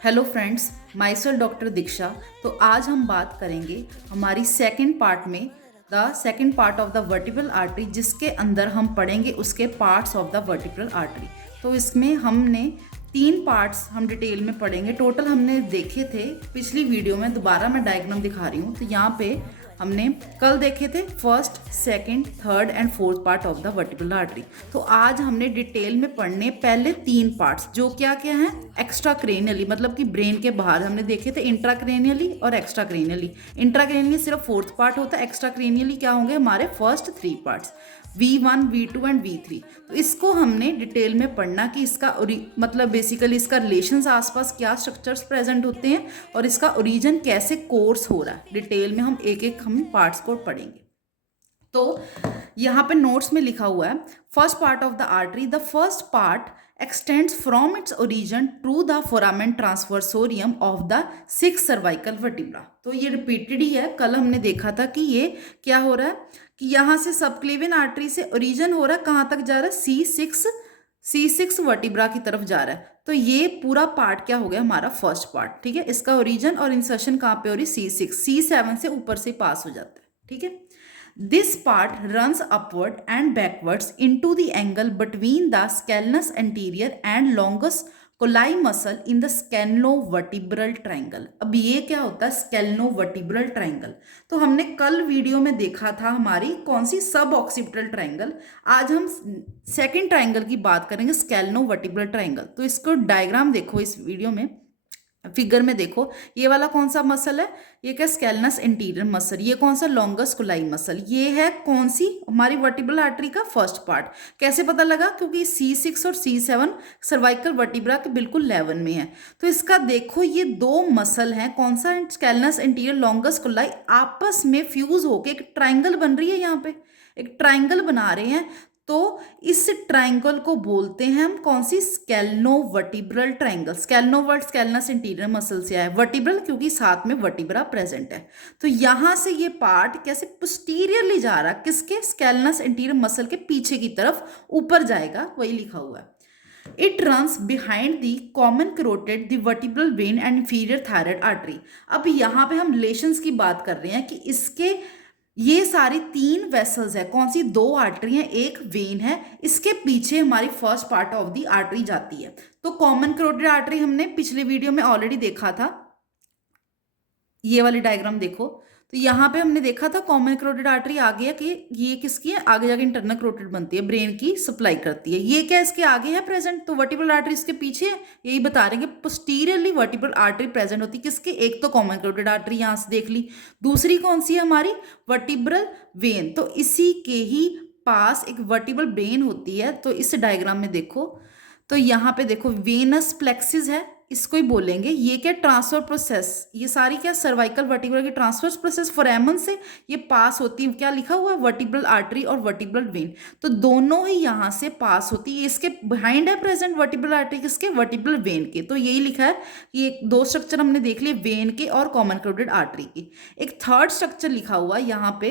Hello friends, myself doctor Diksha. तो आज हम बात करेंगे हमारी सेकंड पार्ट में the second part of the vertebral artery, जिसके अंदर हम पढ़ेंगे उसके parts of the vertebral artery. तो इसमें हमने 3 पार्ट्स हम डिटेल में पढ़ेंगे। टोटल हमने देखे थे पिछली वीडियो में, दोबारा मैं डायग्राम दिखा रही हूँ। तो यहाँ पे हमने कल देखे थे first, second, third and fourth part of the vertebral artery. तो आज हमने डिटेल में पढ़ने पहले 3 पार्ट्स, जो क्या क्या हैं, एक्स्ट्रा क्रेनियली मतलब कि ब्रेन के बाहर हमने देखे थे इंट्राक्रेनियली और एक्स्ट्रा क्रेनियली। इंट्राक्रेनियली सिर्फ फोर्थ पार्ट होता है, एक्स्ट्रा क्रेनियली क्या होंगे हमारे first 3 parts, V1, V2 and V3। तो इसको हमने डिटेल में पढ़ना कि इसका मतलब बेसिकली इसका रिलेशंस आसपास क्या स्ट्रक्चर्स प्रेजेंट होते हैं और इसका ओरिजिन कैसे कोर्स हो रहा है। डिटेल में हम एक एक हम पार्ट्स को पढ़ेंगे। तो यहाँ पे नोट्स में लिखा हुआ है, first part of the artery, the first part extends from its origin to the foramen transversorium of the 6 cervical vertebra। तो ये रिपीटेड ही है, कल हमने देखा था कि ये क्या हो रहा है कि यहाँ से सबक्लेवियन आर्टरी से ओरिजिन हो रहा है, कहाँ तक जा रहा है, C6 वर्टिब्रा की तरफ जा रहा है। तो ये पूरा पार्ट क्या हो गया हमारा फर्स्ट पार्ट, ठीक है। इसका ओरिजिन और इंसर्शन कहाँ पे हो रही, C6, C7 से ऊपर से पास हो जाता है, ठीक है। This part runs upward and backwards into the angle between the scalene anterior and longus colli muscle in the scalenovertebral triangle। अब ये क्या होता है scalenovertebral triangle? तो हमने कल वीडियो में देखा था हमारी कौन सी, सब ऑक्सीपिटल ट्राइंगल। आज हम सेकंड ट्राइंगल की बात करेंगे, scalenovertebral triangle। तो इसको डायग्राम देखो इस वीडियो में, फिगर में देखो, ये वाला कौन सा मसल है, ये क्या स्केलनस इंटीरियर मसल, ये कौन सा लॉन्गस कोलाई मसल, ये है कौन सी हमारी वर्टिब्रल आर्टरी का फर्स्ट पार्ट। कैसे पता लगा, क्योंकि C6 और C7 सर्वाइकल वर्टिब्रा के बिल्कुल लेवल में है। तो इसका देखो ये दो मसल हैं, कौन सा, स्केलनस इंटीरियर, लॉन्गस कोलाई, आपस में फ्यूज होके एक ट्राइंगल बन रही है। यहाँ पे एक ट्राइंगल बना रहे हैं। तो इस ट्राइंगल को बोलते हैं हम कौन सी, स्केलनोवर्टिब्रल ट्राइंगल। स्केलनोवर्ट स्केलनस इंटीरियर मसल से आया, वर्टिब्रल क्योंकि साथ में वर्टिब्रा प्रेजेंट है। तो यहां से ये पार्ट कैसे पोस्टीरियरली जा रहा है, किसके, स्केलनस इंटीरियर मसल के पीछे की तरफ ऊपर जाएगा, वही लिखा हुआ है। It runs behind the common carotid the vertebral when and inferior thyroid artery. अब यहाँ पे हम रिलेशंस की बात कर रहे हैं कि इसके ये सारी 3 वेसल्स है, कौन सी, 2 आर्टरी हैं, एक वेन है, इसके पीछे हमारी first part of the artery जाती है। तो कॉमन करोटिड आर्टरी हमने पिछले वीडियो में ऑलरेडी देखा था, ये वाली डायग्राम देखो। तो यहाँ पे हमने देखा था कॉमन करोटिड आर्टरी आगे है कि ये किसकी है, आगे जाके इंटरनल करोटिड बनती है, ब्रेन की सप्लाई करती है। ये क्या इसके आगे है प्रेजेंट, तो वर्टिब्रल आर्टरी इसके पीछे है, यही बता रहे हैं कि पोस्टीरियरली वर्टिब्रल आर्टरी प्रेजेंट होती है। किसके, एक तो कॉमन करोटिड आर्टरी यहाँ से देख ली, दूसरी कौन सी है हमारी, वर्टिब्रल वेन। तो इसी के ही पास एक वर्टिब्रल वेन होती है। तो इस डायग्राम में देखो, तो यहाँ पे देखो वेनस प्लेक्सिस है, इसको ही बोलेंगे। ये क्या, ट्रांसफर प्रोसेस, ये सारी क्या सर्वाइकल वर्टिब्रल की ट्रांसफर प्रोसेस फोरामन से ये पास होती है, क्या लिखा हुआ है, वर्टिब्रल आर्टरी और वर्टिब्रल वेन। तो दोनों ही यहाँ से पास होती है। इसके बिहाइंड है प्रेजेंट वर्टिब्रल आर्टरी, किसके, वर्टिब्रल वेन के। तो यही लिखा है कि ये 2 स्ट्रक्चर हमने देख लिए, वेन के और कॉमन करोटिड आर्टरी की। एक थर्ड स्ट्रक्चर लिखा हुआ यहाँ पे,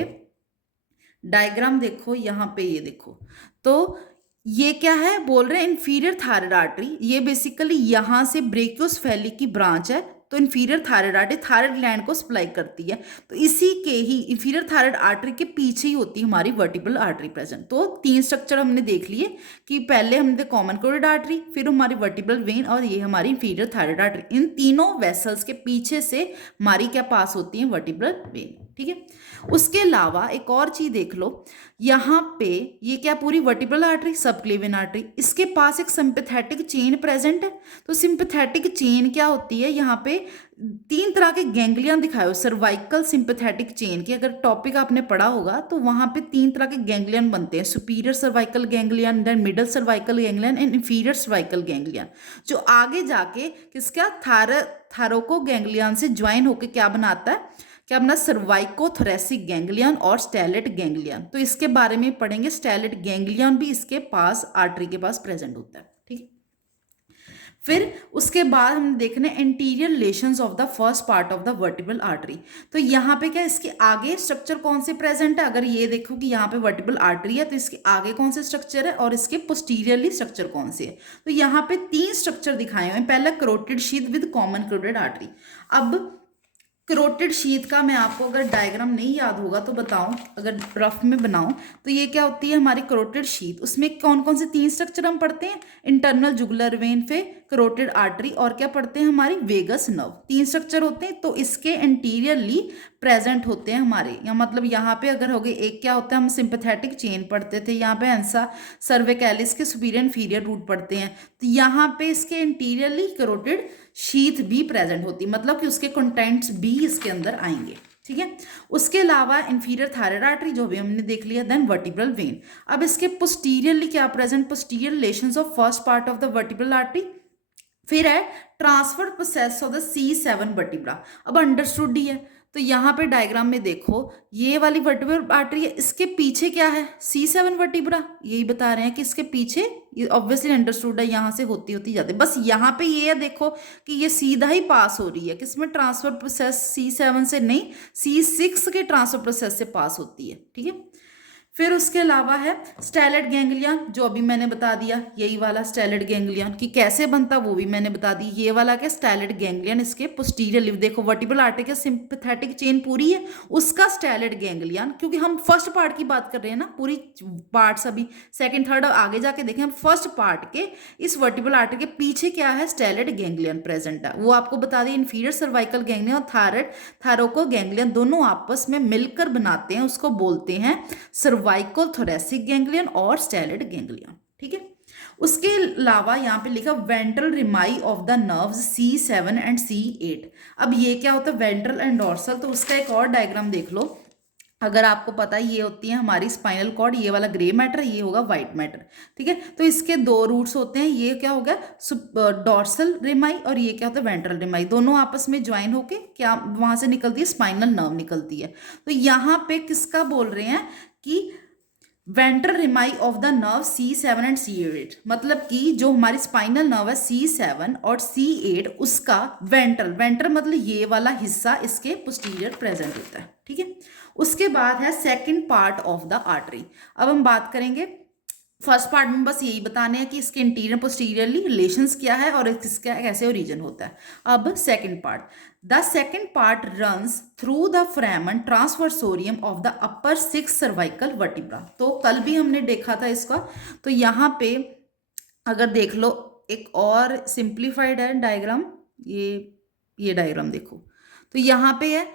डायग्राम देखो यहाँ पे, ये देखो। तो ये क्या है, बोल रहे हैं इंफीरियर थायराइड आर्टरी। ये बेसिकली यहाँ से ब्रेकियोस्फेली की ब्रांच है। तो inferior thyroid artery thyroid gland को सप्लाई करती है। तो इसी के ही इंफीरियर थायराइड आर्टरी के पीछे ही होती है हमारी वर्टिब्रल आर्टरी प्रेजेंट। तो 3 स्ट्रक्चर हमने देख लिए कि पहले हमने कॉमन करोटिड आर्टरी, फिर हमारी वर्टिब्रल वेन और ये हमारी इंफीरियर थायराइड आर्टरी। इन तीनों वेसल्स के पीछे से हमारी क्या पास होती है, वर्टिब्रल वेन, ठीक है। उसके अलावा एक और चीज देख लो, यहाँ पे ये क्या, पूरी वर्टिब्रल आर्टरी, सबक्लेवियन आर्टरी, इसके पास एक सिंपैथेटिक चेन प्रेजेंट है। तो सिंपैथेटिक चेन क्या होती है, यहाँ पे 3 तरह के गैंग्लियन दिखाए हो, सर्वाइकल सिंपैथेटिक चेन की अगर टॉपिक आपने पढ़ा होगा तो वहां पे 3 तरह के गैंग्लियन बनते हैं, superior cervical ganglion, then middle cervical ganglion and inferior cervical ganglion, जो आगे जाके किसका, थायरोको गैंग्लियन से ज्वाइन होकर क्या बनाता है, क्या अपना सर्वाइकोथोरेसिक गैंग्लियन और स्टेलेट गैंग्लियन। तो इसके बारे में पढ़ेंगे, स्टेलेट गैंग्लियन भी इसके पास आर्टरी के पास प्रेजेंट होता है, ठीक है। फिर उसके बाद हम देखने interior relations of the first part of the vertebral artery. तो यहाँ पे क्या इसके आगे स्ट्रक्चर कौन से प्रेजेंट है, अगर ये देखो कि यहाँ पे वर्टिब्रल आर्टरी है तो इसके आगे कौन से स्ट्रक्चर है और इसके पोस्टीरियरली स्ट्रक्चर कौन से है। तो यहाँ पे 3 स्ट्रक्चर दिखाए हुए हैं। पहला carotid sheath with common carotid artery. अब करोटिड शीथ का मैं आपको अगर डायग्राम नहीं याद होगा तो बताऊं, अगर रफ में बनाऊं तो ये क्या होती है हमारी करोटिड शीथ। उसमें कौन कौन से 3 स्ट्रक्चर हम पढ़ते हैं, इंटरनल जुगुलर वेन, फिर करोटिड आर्टरी और क्या पढ़ते हैं हमारी वेगस नर्व। 3 स्ट्रक्चर होते हैं तो इसके इंटीरियरली प्रेजेंट होते हैं हमारे, या मतलब यहाँ पे अगर हो गए एक क्या होता है, हम सिंपैथेटिक चेन पढ़ते थे, यहाँ पे एंसा सर्विकैलिस के सुपीरियर इंफीरियर रूट पढ़ते हैं, तो यहाँ पे इसके इंटीरियरली करोटिड शीथ भी प्रेजेंट होती है, मतलब कि उसके कंटेंट्स भी इसके अंदर आएंगे। ठीक है, उसके अलावा इंफीरियर थायराइड आर्टरी जो भी हमने देख लिया, देन वर्टिब्रल वेन। अब इसके पोस्टीरियरली क्या present, posterior relations of first part of the vertebral artery. फिर है transfer process of the C7 vertebra. अब अंडरस्टूड ही है, तो यहाँ पे डायग्राम में देखो ये वाली वर्टिब्रल आर्टरी है, इसके पीछे क्या है C7 वर्टिब्रा, यही बता रहे हैं कि इसके पीछे, ये ऑब्वियसली अंडरस्टूड है, यहाँ से होती होती जाती है। बस यहाँ पे ये है देखो कि ये सीधा ही पास हो रही है, किसमें, ट्रांसफर प्रोसेस C7 से नहीं, C6 के ट्रांसफर प्रोसेस से पास होती है। ठीक है, फिर उसके अलावा है स्टेलेट गैंग्लियन, जो अभी मैंने बता दिया, यही वाला स्टेलेट गैंग्लियन कि कैसे बनता वो भी मैंने बता दी। ये वाला क्या स्टेलेट गैंग्लियन, इसके पोस्टीरियर लिव देखो, वर्टिब्रल आर्टरी के सिंपैथेटिक चेन पूरी है, उसका स्टेलेट गैंग्लियन, क्योंकि हम फर्स्ट पार्ट की बात कर रहे हैं ना, पूरी पार्ट्स अभी सेकंड थर्ड आगे जाके देखें, हम फर्स्ट पार्ट के इस वर्टिब्रल आर्टरी के पीछे क्या है, स्टेलेट गैंग्लियन प्रेजेंट है। वो आपको बता दिया इंफीरियर सर्वाइकल गैंग्लियन और थायरोको गैंग्लियन दोनों आपस में मिलकर बनाते हैं, उसको बोलते हैं सर्वाइकल थोरेसिक गैंग्लियन और स्टेलेट गैंग्लियन। ठीक है, उसके अलावा यहाँ पे लिखा ventral rami of the nerves C7 and C8। अब ये क्या होता है वेंट्रल एंड डोर्सल, तो उसका एक और डायग्राम देख लो, अगर आपको पता है ये होती है हमारी स्पाइनल कॉर्ड, ये वाला ग्रे मैटर, ये होगा व्हाइट मैटर। ठीक है, तो इसके 2 रूट्स होते हैं, ये क्या हो गया डोर्सल रिमाई और ये क्या होता है वेंट्रल रिमाई, दोनों आपस में ज्वाइन होके क्या वहां से निकलती है, स्पाइनल नर्व निकलती है। तो यहाँ पे किसका बोल रहे हैं कि ventral rami of the nerve C7 and C8, मतलब कि जो हमारी स्पाइनल नर्व है C7 और C8 उसका वेंट्रल मतलब ये वाला हिस्सा इसके पोस्टीरियर प्रेजेंट होता है। ठीक है, उसके बाद है second part of the artery. अब हम बात करेंगे फर्स्ट पार्ट में, बस यही बताने हैं कि इसके इंटीरियर पोस्टीरियरली रिलेशंस क्या है और इसका कैसे ओरिजिन होता है। अब second part, the second part runs through the foramen transversarium of the upper 6 cervical vertebra. तो कल भी हमने देखा था इसका, तो यहाँ पे अगर देख लो एक और सिंप्लीफाइड है डायग्राम, ये डायग्राम देखो, तो यहाँ पे है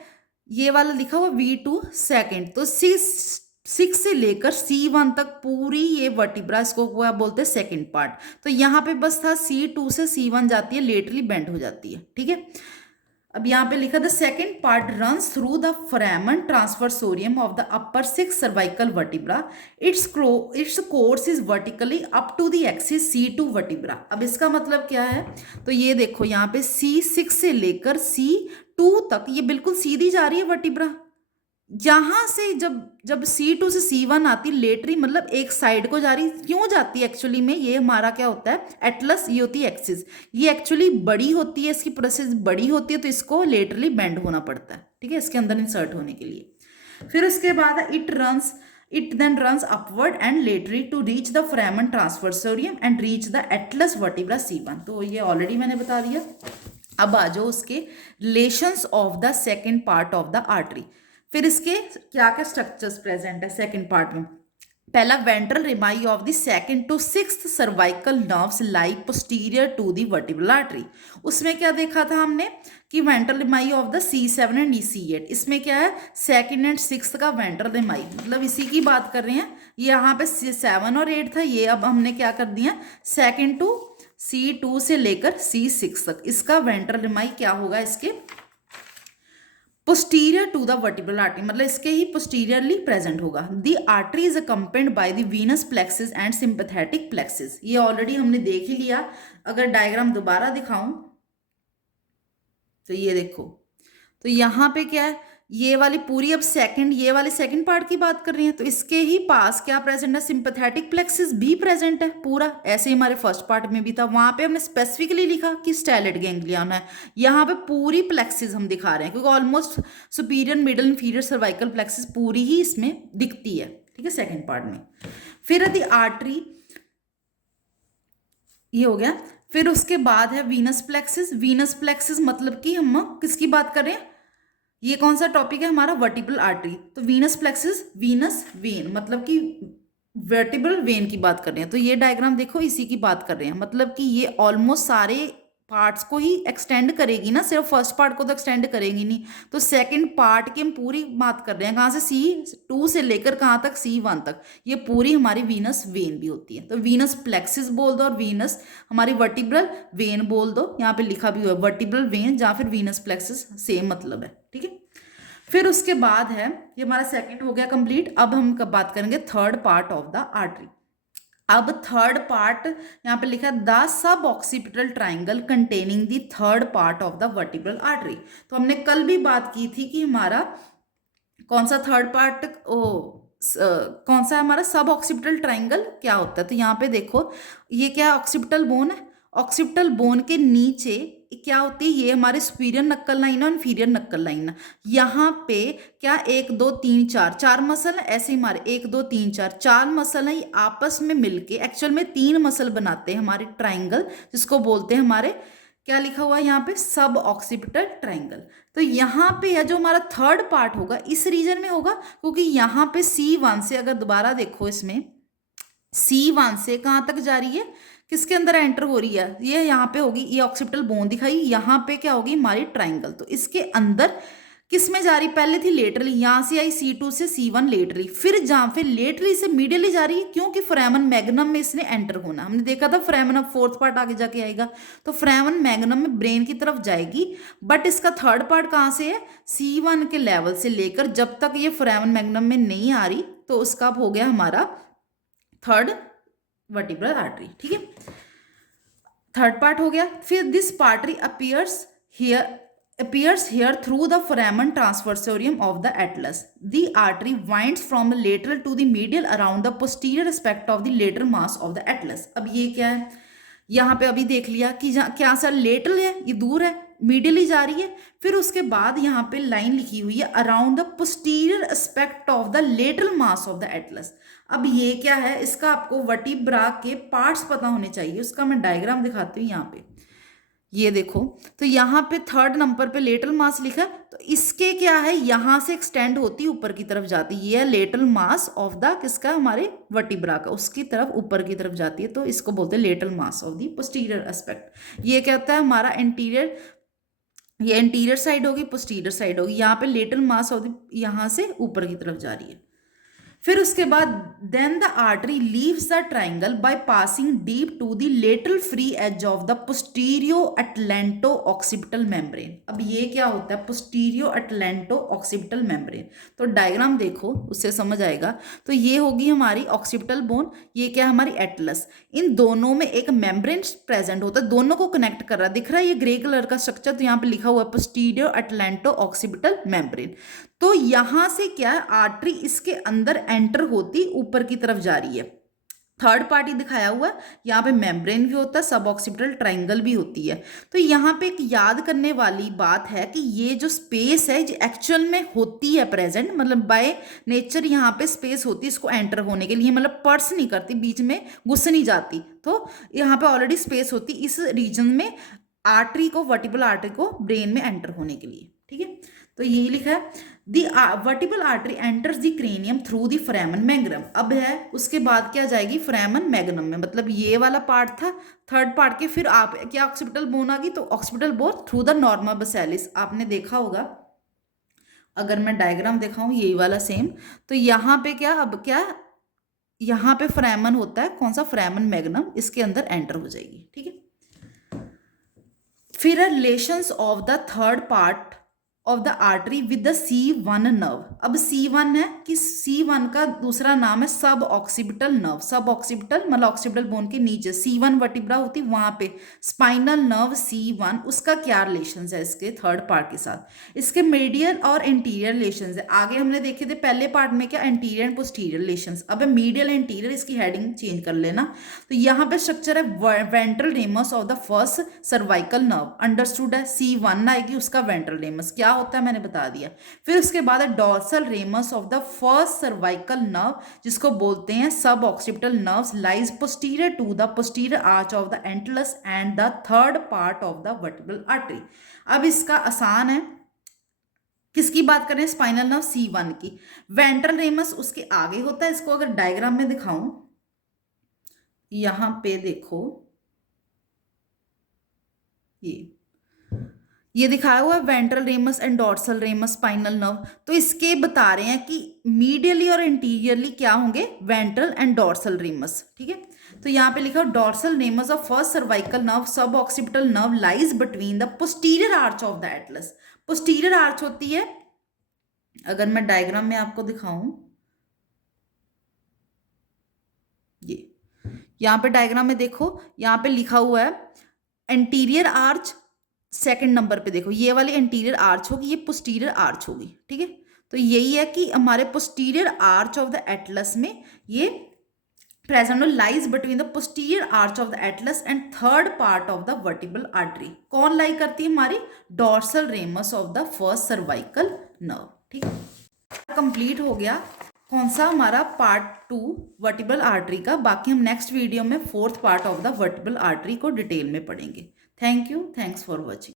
ये वाला लिखा हुआ V2 सेकेंड, तो सिक्स से लेकर C1 तक पूरी ये वर्टिब्रा, इसको बोलते हैं सेकंड पार्ट। तो यहाँ पे बस था C2 से C1 जाती है, लेटरली बेंड हो जाती है। ठीक है, अब यहाँ पे लिखा the second part runs through the foramen transversarium of the upper 6 cervical vertebra, its course is vertically up to the axis C2 vertebra. अब इसका मतलब क्या है, तो ये देखो यहाँ पे C6 से लेकर C2 तक ये बिल्कुल सीधी जा रही है वर्टिब्रा। यहाँ से जब C2 से C1 आती लेटरी, मतलब एक साइड को जा रही, क्यों जाती है एक्चुअली में, ये हमारा क्या होता है एटलस, ये होती है एक्सिस, ये एक्चुअली बड़ी होती है, इसकी प्रोसेस बड़ी होती है, तो इसको लेटरली बेंड होना पड़ता है। ठीक है, इसके अंदर इंसर्ट होने के लिए। फिर उसके बाद it then runs upward and laterally to reach the foramen transversarium and reach the atlas vertebra C1। तो ये ऑलरेडी मैंने बता दिया। अब आ जाओ उसके relations of the second part of the artery. फिर इसके क्या क्या स्ट्रक्चर्स प्रेजेंट है सेकंड पार्ट में। पहला ventral rami of the second to 6th cervical nerves like posterior to the vertebral artery. उसमें क्या देखा था हमने कि ventral rami of the C7 and C8, इसमें क्या है सेकंड एंड 6th का वेंट्रल रिमाई, मतलब इसी की बात कर रहे हैं। यहाँ पे 7 और 8 था, ये अब हमने क्या कर दिया सेकंड टू C2 से लेकर C6 तक, इसका वेंट्रल रिमाई क्या होगा इसके posterior to the vertebral artery, मतलब इसके ही पोस्टीरियरली प्रेजेंट होगा। The artery is accompanied by the venous plexus and sympathetic plexus. ये ऑलरेडी हमने देख ही लिया, अगर डायग्राम दोबारा दिखाऊं तो ये देखो, तो यहाँ पे क्या है ये वाली पूरी अब सेकंड, ये वाले सेकंड पार्ट की बात कर रही हैं, तो इसके ही पास क्या प्रेजेंट है, सिंपैथेटिक प्लेक्सिस भी प्रेजेंट है पूरा, ऐसे ही हमारे फर्स्ट पार्ट में भी था। वहां पे हमने स्पेसिफिकली लिखा कि स्टेलेट गैंग्लियन है, यहाँ पे पूरी प्लेक्सिस हम दिखा रहे हैं क्योंकि almost superior middle inferior cervical plexus पूरी ही इसमें दिखती है, ठीक है, सेकेंड पार्ट में। फिर द आर्टरी, ये हो गया। फिर उसके बाद है वीनस प्लेक्सिस। वीनस प्लेक्सिस मतलब कि हम किसकी बात कर रहे हैं, ये कौन सा टॉपिक है हमारा, वर्टिब्रल आर्टरी। तो वीनस प्लेक्सिस, वीनस वेन मतलब कि वर्टिब्रल वेन की बात कर रहे हैं। तो ये डायग्राम देखो इसी की बात कर रहे हैं, मतलब कि ये ऑलमोस्ट सारे पार्ट्स को ही एक्सटेंड करेगी ना, सिर्फ फर्स्ट पार्ट को तो एक्सटेंड करेगी नहीं। तो सेकंड पार्ट की हम पूरी बात कर रहे हैं, कहाँ से C2 से लेकर कहाँ तक, C1 तक, ये पूरी हमारी वीनस वेन भी होती है। तो वीनस प्लेक्सिस बोल दो और वीनस हमारी वर्टिब्रल वेन बोल दो, यहाँ पे लिखा भी हुआ है वर्टिब्रल वेन या फिर वीनस प्लेक्सिस, सेम मतलब है, ठीक है। फिर उसके बाद है, ये हमारा सेकंड हो गया कंप्लीट। अब हम कब बात करेंगे third part of the artery. अब थर्ड पार्ट यहाँ पे लिखा है the sub occipital triangle containing the third part of the vertebral artery. तो हमने कल भी बात की थी कि हमारा कौन सा थर्ड पार्ट, कौन सा हमारा सब ऑक्सीपिटल ट्राइंगल क्या होता है। तो यहाँ पे देखो ये क्या है, ऑक्सीपिटल बोन है। ऑक्सीपिटल बोन के नीचे क्या होती है, ये हमारे सुपीरियर नक्कल लाइन और इन्फीरियर नक्कल लाइन। यहाँ पे क्या 1 2 3 4 चार मसल है, ऐसे हमारे 1 2 3 4 चार मसल है, ये आपस में मिलके एक्चुअल में 3 मसल बनाते हैं हमारे ट्राइंगल, जिसको बोलते हैं हमारे, क्या लिखा हुआ है यहाँ पे, सब ऑक्सीपिटल ट्राइंगल। तो यहाँ पे है जो हमारा थर्ड पार्ट होगा इस रीजन में होगा, क्योंकि यहाँ पे C1 से अगर दोबारा देखो इसमें C1 से कहाँ तक जा रही है, किसके अंदर एंटर हो रही है, ये यहाँ पे होगी, ये ऑक्सीपिटल बोन दिखाई, यहाँ पे क्या होगी हमारी ट्राइंगल। तो इसके अंदर किस में जा रही, पहले थी लेटरली, यहाँ से आई C2 से C1 लेटरली, फिर जहाँ फिर लेटरली से मीडियली जा रही है, क्योंकि फोरामेन मैग्नम में इसने एंटर होना, हमने देखा था फोरामेन अब फोर्थ पार्ट आगे जाके आएगा, तो फोरामेन मैग्नम में ब्रेन की तरफ जाएगी। बट इसका थर्ड पार्ट कहाँ से है, C1 के लेवल से लेकर जब तक ये फोरामेन मैग्नम में नहीं आ रही, तो उसका हो गया हमारा थर्ड वर्टिब्रल आर्टरी, ठीक है, थर्ड पार्ट हो गया। फिर this पार्टरी appears here through the foramen transversorium of the atlas. The artery winds from the lateral to the medial around the posterior aspect of the lateral mass of the atlas. अब ये क्या है, यहाँ पे अभी देख लिया कि क्या सर लेटरल है, ये दूर है, मीडियली जा रही है। फिर उसके बाद यहाँ पे लाइन लिखी हुई है around the posterior aspect of the lateral mass of the Atlas. अब ये क्या है, इसका आपको वर्टिब्रा के पार्ट्स पता होने चाहिए, उसका मैं डायग्राम दिखाती हूँ यहाँ पे, ये देखो। तो यहाँ पे थर्ड नंबर पे लेटरल मास लिखा है, तो इसके क्या है, यहाँ से एक्सटेंड होती ऊपर की तरफ जाती है, ये है लेटरल मास ऑफ द किसका, हमारे वर्टिब्रा का, उसकी तरफ ऊपर की तरफ जाती है, तो इसको बोलते हैं lateral mass of the posterior aspect. ये क्या होता है हमारा एंटीरियर, ये एंटीरियर साइड होगी, पोस्टीरियर साइड होगी, यहाँ पे लेटरल मास ऑफ द यहाँ से ऊपर की तरफ जा रही है। फिर उसके बाद then the artery leaves the triangle by passing deep to the lateral free edge of the posterior atlanto occipital membrane. अब ये क्या होता है, पोस्टीरियो अटलैंटो ऑक्सीपिटल मेम्ब्रेन, तो डायग्राम देखो उससे समझ आएगा। तो ये होगी हमारी ऑक्सीपिटल बोन, ये क्या हमारी एटलस, इन दोनों में एक मेम्ब्रेन प्रेजेंट होता है, दोनों को कनेक्ट कर रहा है, दिख रहा है ये ग्रे कलर का स्ट्रक्चर, तो यहाँ पे लिखा हुआ है पोस्टीरियो अटलैंटो ऑक्सीपिटल मेम्ब्रेन। तो यहां से क्या है, आर्टरी इसके अंदर एंटर होती ऊपर की तरफ जा रही है, थर्ड पार्टी दिखाया हुआ है, यहाँ पे मेम्ब्रेन भी होता है, सब ऑक्सीपिटल ट्राइंगल भी होती है। तो यहाँ पे एक याद करने वाली बात है कि ये जो स्पेस है जो एक्चुअल में होती है प्रेजेंट, मतलब बाय नेचर यहाँ पे स्पेस होती है इसको एंटर होने के लिए, मतलब पर्स नहीं करती, बीच में घुस नहीं जाती, तो यहाँ पे ऑलरेडी स्पेस होती इस रीजन में आर्टरी को, वर्टिब्रल आर्टरी को ब्रेन में एंटर होने के लिए, ठीक है। तो यही लिखा है the vertebral artery enters the cranium through the foramen magnum. अब है उसके बाद क्या जाएगी, फोरामेन मैग्नम में, मतलब ये वाला पार्ट था थर्ड पार्ट के, फिर आप क्या ऑक्सीपिटल बोन आ गई, तो occipital bone through the norma basilaris, आपने देखा होगा, अगर मैं डायग्राम दिखाऊं यही वाला सेम, तो यहाँ पे क्या, अब क्या यहाँ पे फोरामेन होता है, कौन सा, फोरामेन मैग्नम, इसके अंदर एंटर हो जाएगी, ठीक है। फिर relations of the third part of the artery with the C1 nerve. अब C1 है कि C1 का दूसरा नाम है सब ऑक्सीपिटल नर्व। सब ऑक्सीपिटल मतलब ऑक्सीपिटल बोन के नीचे C1 वर्टिब्रा होती है, वहां पे स्पाइनल नर्व C1, उसका क्या रिलेशन है इसके थर्ड पार्ट के साथ। इसके मीडियल और इंटीरियर रिलेशन है। आगे हमने देखे थे पहले पार्ट में क्या एंटीरियर एंड पोस्टीरियर रिलेशन। अब है मीडियल इंटीरियर, इसकी हेडिंग चेंज कर लेना। तो यहाँ पे स्ट्रक्चर है ventral ramus of the first cervical nerve, understood है। C1 आएगी उसका वेंट्रल रेमस क्या होता है मैंने बता दिया। फिर उसके बाद है dorsal ramus of the first cervical nerve, जिसको बोलते हैं suboccipital nerves, lies posterior to the posterior arch of the atlas and the third part of the vertebral artery. अब इसका आसान है, किसकी बात करें, स्पाइनल नर्व C1 की। वेंट्रल रेमस उसके आगे होता है। इसको अगर डायग्राम में दिखाऊं, यहां पे देखो ये दिखाया हुआ है ventral ramus and dorsal ramus spinal nerve. तो इसके बता रहे हैं कि मीडियली और इंटीरियरली क्या होंगे, वेंट्रल एंड डॉर्सल रेमस। ठीक है, तो यहाँ पे लिखा dorsal ramus of first cervical nerve suboccipital nerve lies between the posterior arch of the atlas. Posterior arch होती है, अगर मैं डायग्राम में आपको दिखाऊं, ये यहाँ पे डायग्राम में देखो, यहाँ पे लिखा हुआ है एंटीरियर आर्च, सेकंड नंबर पे देखो ये वाली एंटीरियर आर्च होगी, ये पोस्टीरियर आर्च होगी। ठीक है, तो यही है कि हमारे posterior arch of the Atlas में ये present lies between the posterior arch of the Atlas and third part of the vertebral artery. कौन लाई करती है, हमारी dorsal ramus of the first cervical nerve. ठीक है, कंप्लीट हो गया कौन सा हमारा पार्ट 2 वर्टिब्रल आर्टरी का। बाकी हम नेक्स्ट वीडियो में fourth part of the vertebral artery को डिटेल में पढ़ेंगे। Thank you, thanks for watching.